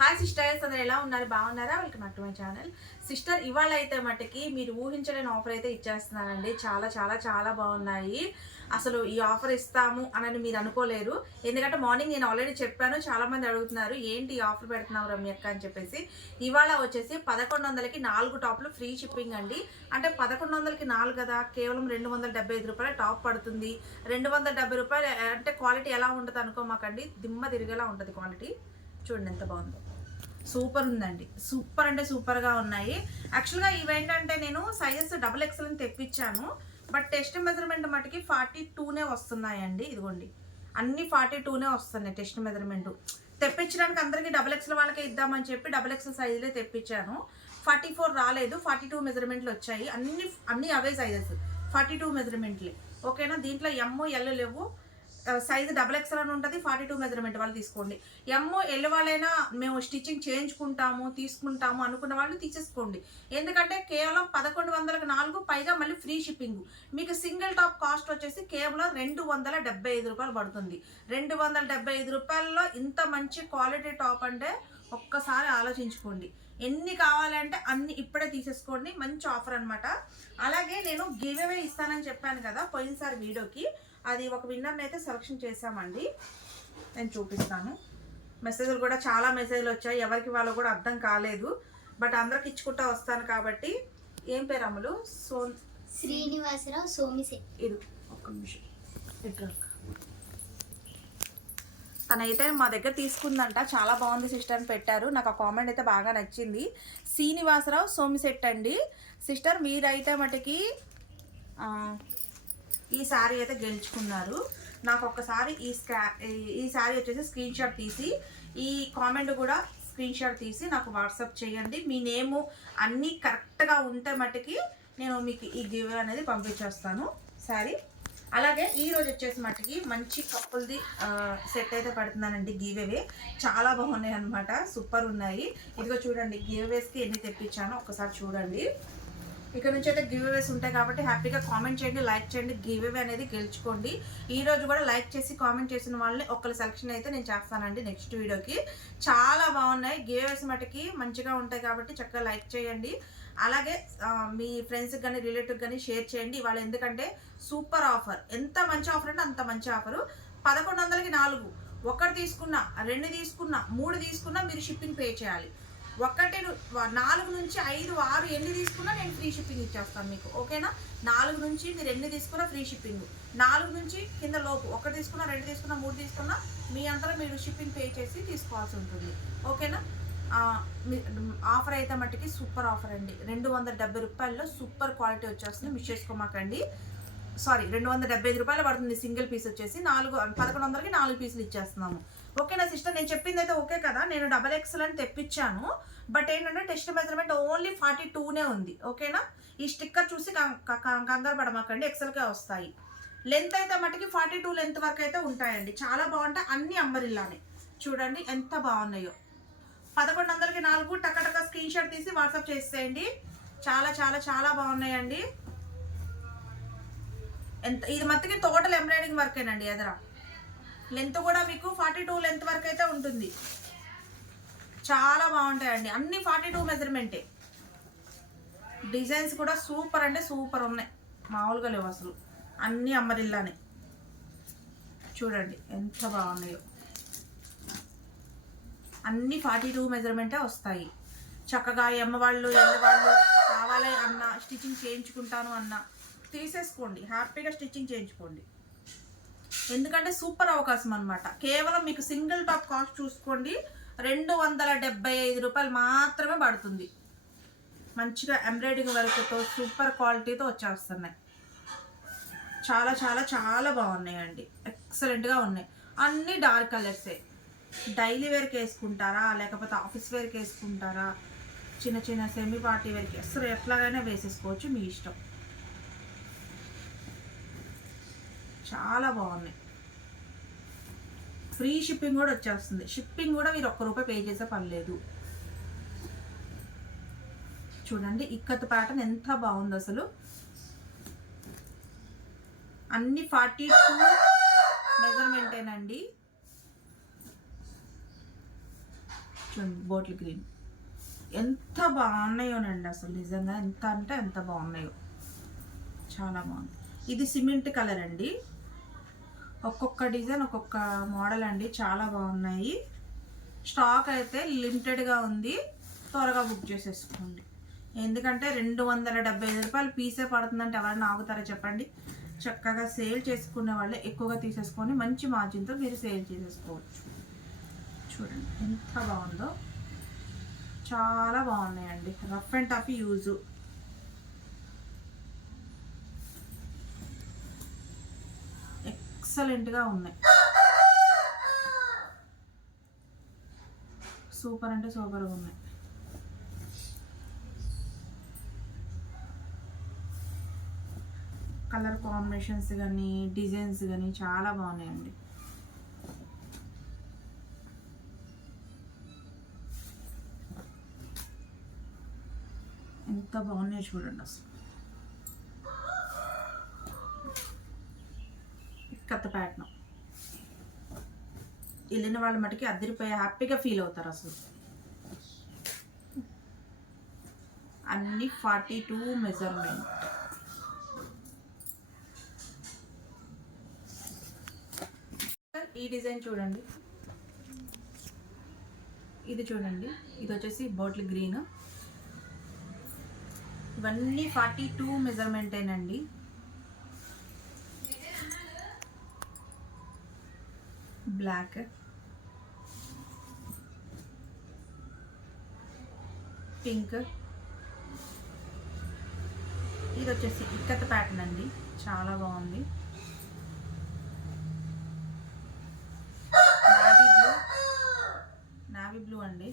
Hi sisters అందరు ఎలా ఉన్నారు? బాగున్నారా? Welcome back to my channel sister ఇవాళ అయితే మటుకి మీరు ఊహించలేని ఆఫర్ అయితే ఇచ్చేస్తున్నారండి. చాలా చాలా చాలా బాగున్నాయి. అసలు ఈ ఆఫర్ ఇస్తాము అని మీరు అనుకోలేరు. ఎందుకంటే మార్నింగ్ నేను ఆల్రెడీ చెప్పాను. చాలామంది అడుగుతున్నారు ఏంటి ఈ ఆఫర్ పెడుతున్నావు రమ్యక్క అని చెప్పేసి. ఇవాళ వచ్చేసి పదకొండు వందలకి నాలుగు టాప్లు ఫ్రీ షిప్పింగ్ అండి. అంటే పదకొండు వందలకి నాలుగు కదా? కేవలం రెండు వందల డెబ్బై ఐదు రూపాయల టాప్ పడుతుంది. రెండు వందల డెబ్బై రూపాయలు అంటే క్వాలిటీ ఎలా ఉంటుంది అనుకోమాకండి దిమ్మ తిరిగేలా ఉంటుంది క్వాలిటీ చూడండి ఎంత బాగుందో. సూపర్ ఉందండి. సూపర్ అంటే సూపర్గా ఉన్నాయి. యాక్చువల్గా ఇవేంటంటే నేను సైజెస్ డబుల్ ఎక్స్ఎల్ అని తెప్పించాను. బట్ టెస్ట్ మెజర్మెంట్ మటుకి ఫార్టీ టూనే వస్తున్నాయండి. ఇదిగోండి. అన్ని ఫార్టీ టూనే వస్తున్నాయి టెస్ట్ మెజర్మెంట్. తెప్పించడానికి అందరికీ డబుల్ ఎక్స్ఎల్ వాళ్ళకే ఇద్దామని చెప్పి డబుల్ ఎక్స్ఎల్ సైజులే తెప్పించాను. ఫార్టీ ఫోర్ రాలేదు. ఫార్టీ టూ మెజర్మెంట్లు వచ్చాయి. అన్ని అన్ని అవే సైజెస్. ఫార్టీ టూ మెజర్మెంట్లే. ఓకేనా? దీంట్లో ఎమ్ ఎల్ లేవు. సైజు డబుల్ ఎక్స్ఎల్ అని ఉంటుంది ఫార్టీ టూ మెజర్మెంట్ వాళ్ళు తీసుకోండి. ఎమ్ ఎల్ వాళ్ళైనా మేము స్టిచ్చింగ్ చేయించుకుంటాము తీసుకుంటాము అనుకున్న వాళ్ళు తీసేసుకోండి. ఎందుకంటే కేవలం పదకొండు వందలకు నాలుగు పైగా మళ్ళీ ఫ్రీ షిప్పింగ్ మీకు సింగిల్ టాప్ కాస్ట్ వచ్చేసి కేవలం రెండు వందల డెబ్బై ఐదు రూపాయలు పడుతుంది. రెండు వందల డెబ్బై ఐదు రూపాయల్లో ఇంత మంచి క్వాలిటీ టాప్ అంటే ఒక్కసారి ఆలోచించుకోండి. ఎన్ని కావాలంటే అన్ని ఇప్పుడే తీసేసుకోండి మంచి ఆఫర్ అనమాట అలాగే నేను గివ్ అవే ఇస్తానని చెప్పాను కదా పోయినసారి వీడియోకి. అది ఒక విన్నర్ని అయితే సెలెక్షన్ చేశామండి. నేను చూపిస్తాను. మెసేజ్లు కూడా చాలా మెసేజ్లు వచ్చాయి. ఎవరికి వాళ్ళు కూడా అర్థం కాలేదు. బట్ అందరికి ఇచ్చుకుంటా వస్తాను కాబట్టి ఏం పేరు అమ్ములు సో శ్రీనివాసరావు సోమిసే. ఇది ఒక్క నిమిషం. తనైతే మా దగ్గర తీసుకుందంట. చాలా బాగుంది సిస్టర్ అని పెట్టారు. నాకు ఆ కామెంట్ అయితే బాగా నచ్చింది. శ్రీనివాసరావు సోమిశెట్ అండి సిస్టర్ మీరైతే మటుకి ఈ శారీ అయితే గెలుచుకున్నారు. నాకు ఒక్కసారి ఈ స్కా ఈ- శారీ వచ్చేసి స్క్రీన్ షాట్ తీసి ఈ కామెంట్ కూడా స్క్రీన్ షాట్ తీసి నాకు వాట్సాప్ చేయండి. మీ నేము అన్నీ కరెక్ట్గా ఉంటే మటుకి నేను మీకు ఈ గివ్ అనేది పంపించేస్తాను. శారీ అలాగే ఈ రోజు వచ్చేసి మటుకి మంచి కప్పులది సెట్ అయితే పడుతున్నానండి గీవేవే చాలా బాగున్నాయి అనమాట సూపర్ ఉన్నాయి. ఇదిగో చూడండి గీవేస్కి ఎన్ని తెప్పించానో ఒకసారి చూడండి. ఇక్కడ నుంచి అయితే గివ్ అవేస్ ఉంటాయి కాబట్టి హ్యాపీగా కామెంట్ చేయండి లైక్ చేయండి గివ్ అవే అనేది గెలుచుకోండి. ఈ రోజు కూడా లైక్ చేసి కామెంట్ చేసిన వాళ్ళని ఒక్కరి సెలక్షన్ అయితే నేను చేస్తానండి నెక్స్ట్ వీడియోకి. చాలా బాగున్నాయి. గివ్ అవేస్ మటుకి మంచిగా ఉంటాయి కాబట్టి చక్కగా లైక్ చేయండి. అలాగే మీ ఫ్రెండ్స్కి కానీ రిలేటివ్ కానీ షేర్ చేయండి. ఇవాళ ఎందుకంటే సూపర్ ఆఫర్ ఎంత మంచి ఆఫర్ అంటే అంత మంచి ఆఫరు పదకొండు వందలకి నాలుగు. ఒకటి తీసుకున్నా రెండు తీసుకున్నా మూడు తీసుకున్నా మీరు షిప్పింగ్ పే చేయాలి. ఒక్కటే నాలుగు నుంచి ఐదు ఆరు ఎన్ని తీసుకున్నా నేను ఫ్రీ షిప్పింగ్ ఇచ్చేస్తాను మీకు ఓకేనా? నాలుగు నుంచి మీరు ఎన్ని తీసుకున్నా ఫ్రీ షిప్పింగ్. నాలుగు నుంచి కింద లోపు ఒకటి తీసుకున్నా రెండు తీసుకున్నా మూడు తీసుకున్నా మీ అంతా మీరు షిప్పింగ్ పే చేసి తీసుకోవాల్సి ఉంటుంది ఓకేనా? ఆఫర్ అయితే మట్టుకి సూపర్ ఆఫర్ అండి. రెండు వందల డెబ్బై రూపాయల్లో సూపర్ క్వాలిటీ వచ్చేస్తుంది మిస్ చేసుకోమాకండి సారీ రెండు వందల డెబ్బై ఐదు రూపాయలు పడుతుంది సింగిల్ పీస్ వచ్చేసి. నాలుగు పదకొండు వందలకి నాలుగు పీసులు ఇచ్చేస్తున్నాము. ఓకేనా సిస్టర్ నేను చెప్పింది అయితే ఓకే కదా? నేను డబల్ ఎక్స్ఎల్ అని తెప్పించాను. బట్ ఏంటంటే టెస్ట్ మెజర్మెంట్ ఓన్లీ ఫార్టీ టూనే ఉంది. ఓకేనా ఈ స్టిక్కర్ చూసి కం- క- క- కంగారు పడమాకండి ఎక్సెల్కే వస్తాయి. లెంత్ అయితే మటుకి ఫార్టీ టూ లెంత్ వరకు అయితే ఉంటాయండి. చాలా బాగుంటాయి అన్ని అంబరిల్లానే చూడండి ఎంత బాగున్నాయో. పదకొండు వందలకి నాలుగు టకటక స్క్రీన్ షాట్ తీసి వాట్సాప్ చేసేయండి. చాలా చాలా చాలా బాగున్నాయండి. ఎంత ఇది మత్తుకి టోటల్ ఎంబ్రాయిడింగ్ వర్కేనండి ఎదరా? లెంత్ కూడా మీకు ఫార్టీ టూ లెంత్ వరకు అయితే ఉంటుంది. చాలా బాగుంటాయండి. అన్ని ఫార్టీ టూ మెజర్మెంటే డిజైన్స్ కూడా సూపర్ అంటే సూపర్ ఉన్నాయి. మామూలుగా లేవు అసలు. అన్నీ అమ్మరిల్లానే చూడండి ఎంత బాగున్నాయో. అన్ని ఫార్టీ టూ మెజర్మెంటే వస్తాయి. చక్కగా ఎమ్మవాళ్ళు ఎల్లవాళ్ళు కావాలి అన్న స్టిచ్చింగ్ చేయించుకుంటాను అన్న. తీసేసుకోండి. హ్యాపీగా స్టిచ్చింగ్ చేయించుకోండి. ఎందుకంటే సూపర్ అవకాశం అనమాట కేవలం మీకు సింగిల్ టాప్ కాస్ట్ చూసుకోండి. రెండు వందల డెబ్బై ఐదు రూపాయలు మాత్రమే పడుతుంది. మంచిగా ఎంబ్రాయిడింగ్ వర్క్తో సూపర్ క్వాలిటీతో వచ్చేస్తున్నాయి. చాలా చాలా చాలా బాగున్నాయండి. ఎక్సలెంట్గా ఉన్నాయి. అన్నీ డార్క్ కలర్సే. డైలీ వేర్కి వేసుకుంటారా? లేకపోతే ఆఫీస్ వేర్కి వేసుకుంటారా? చిన్న చిన్న సెమీ పార్టీ వేర్కి. అసలు ఎట్లాగైనా వేసేసుకోవచ్చు మీ ఇష్టం. చాలా బాగున్నాయి. ఫ్రీ షిప్పింగ్ కూడా వచ్చేస్తుంది. షిప్పింగ్ కూడా మీరు ఒక్క రూపాయి పే చేసే పని లేదు. చూడండి ఇక్కత్ ప్యాటర్న్ ఎంత బాగుంది అసలు. అన్ని ఫార్టీ టూ మెజర్మెంటేనండి చూడండి బోటిల్ గ్రీన్ ఎంత బాగున్నాయోనండి అసలు నిజంగా. ఎంత అంటే ఎంత బాగున్నాయో. చాలా బాగుంది. ఇది సిమెంట్ కలర్ అండి. ఒక్కొక్క డిజైన్ ఒక్కొక్క మోడల్ అండి. చాలా బాగున్నాయి. స్టాక్ అయితే లిమిటెడ్గా ఉంది. త్వరగా బుక్ చేసేసుకోండి. ఎందుకంటే రెండు వందల డెబ్బై ఐదు రూపాయలు పీసే పడుతుందంటే ఎవరైనా ఆగుతారో చెప్పండి. చక్కగా సేల్ చేసుకునే వాళ్ళే ఎక్కువగా తీసేసుకొని మంచి మార్జిన్తో మీరు సేల్ చేసేసుకోవచ్చు. చూడండి ఎంత బాగుందో. చాలా బాగున్నాయండి. Rough and tough use. ఎక్సలెంట్గా ఉన్నాయి. సూపర్ అంటే సూపర్గా ఉన్నాయి. కలర్ కాంబినేషన్స్ కానీ డిజైన్స్ కానీ చాలా బాగున్నాయండి. ఎంత బాగున్నాయో చూడండి అసలు. కత్త వెళ్ళిన వాళ్ళ మటుకి అద్దరిపోయి హ్యాపీగా ఫీల్ అవుతారు అసలు. అన్ని ఫార్టీ టూ మెజర్మెంట్. ఈ డిజైన్ చూడండి. ఇది చూడండి. ఇది వచ్చేసి బాటిల్ గ్రీన్. ఇవన్నీ ఫార్టీ టూ మెజర్మెంటేనండి. బ్లాక్ పింక్ ఇది వచ్చేసి ఇక్కత ప్యాటర్న్ అండి. చాలా బాగుంది. నావీ బ్లూ నావీ బ్లూ అండి.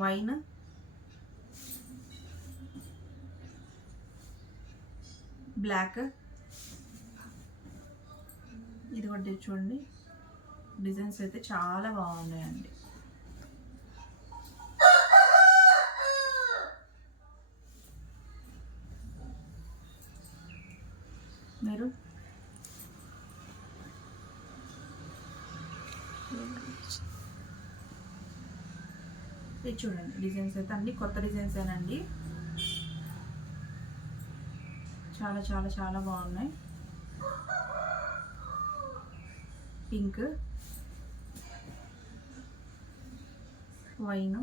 వైన్ బ్లాక్ ఇది చూడండి. డిజైన్స్ అయితే చాలా బాగున్నాయండి. మీరు? ఇది చూడండి. డిజైన్స్ అయితే అన్ని కొత్త డిజైన్స్ అండి చాలా చాలా చాలా బాగున్నాయి. Pink wine.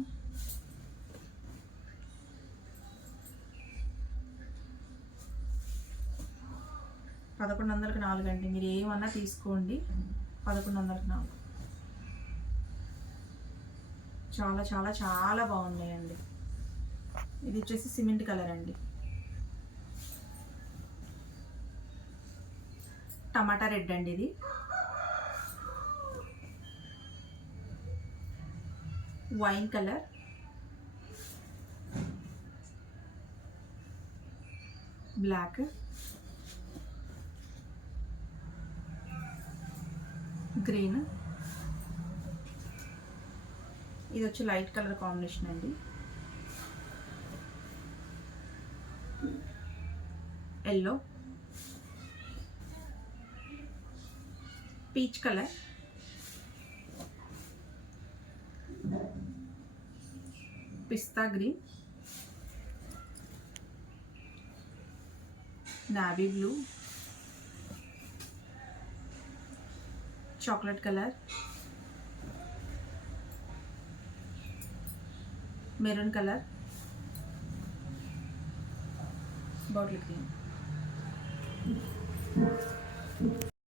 పదకొండు వందలకి నాలుగు అండి మీరు ఏమన్నా తీసుకోండి. పదకొండు వందలకి నాలుగు. చాలా చాలా చాలా బాగున్నాయండి. ఇది వచ్చేసి సిమెంట్ కలర్ అండి టమాటా రెడ్ అండి ఇది. Wine colour. బ్లాక్. గ్రీన్. ఇది వచ్చి లైట్ కలర్ కాంబినేషన్ అండి. ఎల్లో. Peach colour. పిస్తా green navy blue chocolate colour maroon colour bottle green